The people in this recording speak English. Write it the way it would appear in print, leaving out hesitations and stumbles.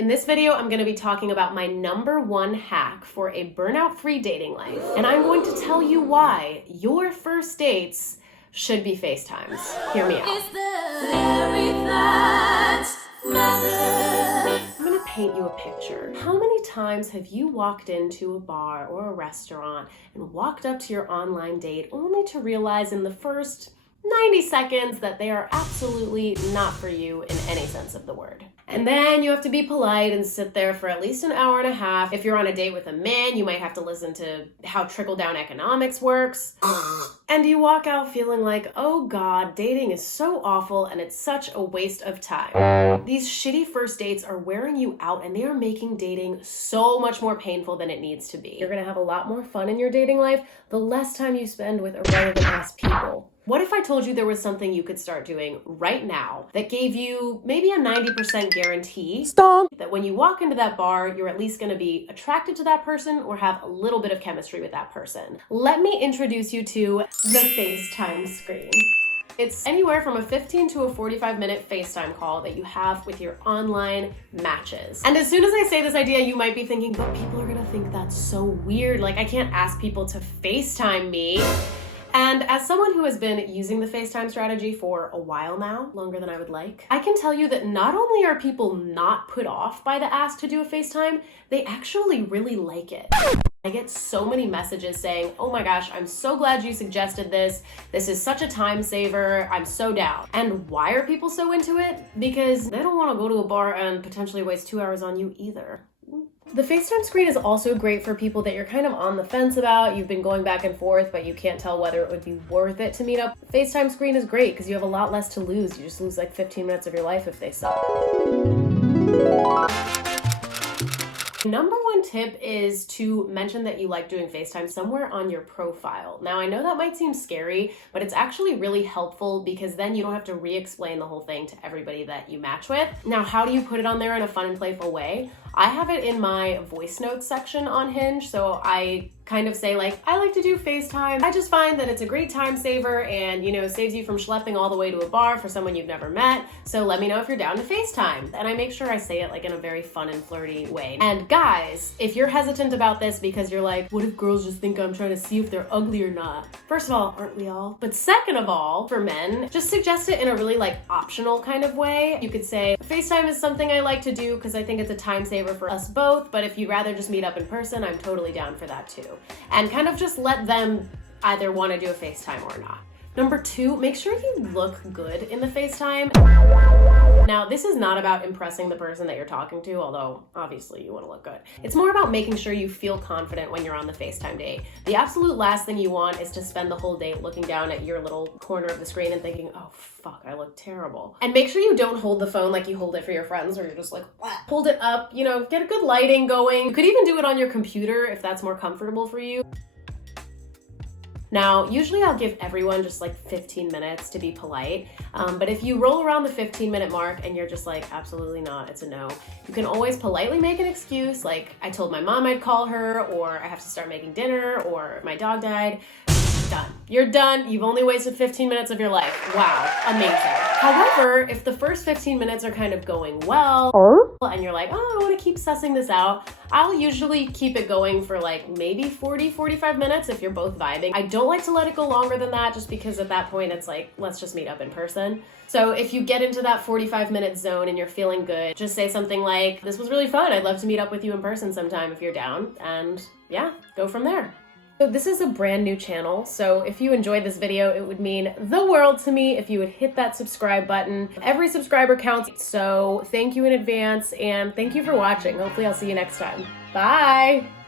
In this video, I'm gonna be talking about my #1 hack for a burnout-free dating life. And I'm going to tell you why your first dates should be FaceTimes. Hear me out. I'm gonna paint you a picture. How many times have you walked into a bar or a restaurant and walked up to your online date only to realize in the first 90 seconds that they are absolutely not for you in any sense of the word? And then you have to be polite and sit there for at least an hour and a half. If you're on a date with a man, you might have to listen to how trickle-down economics works. And you walk out feeling like, oh God, dating is so awful and it's such a waste of time. These shitty first dates are wearing you out and they are making dating so much more painful than it needs to be. You're gonna have a lot more fun in your dating life the less time you spend with irrelevant ass people. What if I told you there was something you could start doing right now that gave you maybe a 90% guarantee that when you walk into that bar, you're at least going to be attracted to that person or have a little bit of chemistry with that person? Let me introduce you to the FaceTime Screen. It's anywhere from a 15 to a 45-minute FaceTime call that you have with your online matches. And as soon as I say this idea, you might be thinking, but people are gonna think that's so weird. Like, I can't ask people to FaceTime me. And as someone who has been using the FaceTime strategy for a while now, longer than I would like, I can tell you that not only are people not put off by the ask to do a FaceTime, they actually really like it. I get so many messages saying, oh my gosh, I'm so glad you suggested this. This is such a time saver. I'm so down. And why are people so into it? Because they don't want to go to a bar and potentially waste 2 hours on you either. The FaceTime Screen is also great for people that you're kind of on the fence about. You've been going back and forth, but you can't tell whether it would be worth it to meet up. FaceTime Screen is great because you have a lot less to lose. You just lose like 15 minutes of your life if they suck. #1 tip is to mention that you like doing FaceTime somewhere on your profile. Now, I know that might seem scary, but it's actually really helpful because then you don't have to re-explain the whole thing to everybody that you match with. Now, how do you put it on there in a fun and playful way? I have it in my voice notes section on Hinge, so I kind of say like, I like to do FaceTime. I just find that it's a great time saver and, you know, saves you from schlepping all the way to a bar for someone you've never met. So let me know if you're down to FaceTime. And I make sure I say it like in a very fun and flirty way. And guys, if you're hesitant about this because you're like, what if girls just think I'm trying to see if they're ugly or not? First of all, aren't we all? But second of all, for men, just suggest it in a really like optional kind of way. You could say, FaceTime is something I like to do because I think it's a time saver for us both, but if you'd rather just meet up in person, I'm totally down for that too. And kind of just let them either want to do a FaceTime or not. #2, make sure you look good in the FaceTime. Now, this is not about impressing the person that you're talking to, although obviously you want to look good. It's more about making sure you feel confident when you're on the FaceTime date. The absolute last thing you want is to spend the whole date looking down at your little corner of the screen and thinking, oh fuck, I look terrible. And make sure you don't hold the phone like you hold it for your friends or you're just like, what? Hold it up, you know, get a good lighting going. You could even do it on your computer if that's more comfortable for you. Now, usually I'll give everyone just like 15 minutes to be polite, but if you roll around the 15-minute mark and you're just like, absolutely not, it's a no, you can always politely make an excuse, like I told my mom I'd call her, or I have to start making dinner, or my dog died. Done. You're done. You've only wasted 15 minutes of your life. Wow, amazing. However, if the first 15 minutes are kind of going well, and you're like, oh, I want to keep sussing this out, I'll usually keep it going for like maybe 40, 45 minutes if you're both vibing. I don't like to let it go longer than that just because at that point it's like, let's just meet up in person. So if you get into that 45-minute zone and you're feeling good, just say something like, this was really fun. I'd love to meet up with you in person sometime if you're down. And yeah, go from there. So this is a brand new channel, so if you enjoyed this video, it would mean the world to me if you would hit that subscribe button. Every subscriber counts, so thank you in advance, and thank you for watching. Hopefully I'll see you next time. Bye!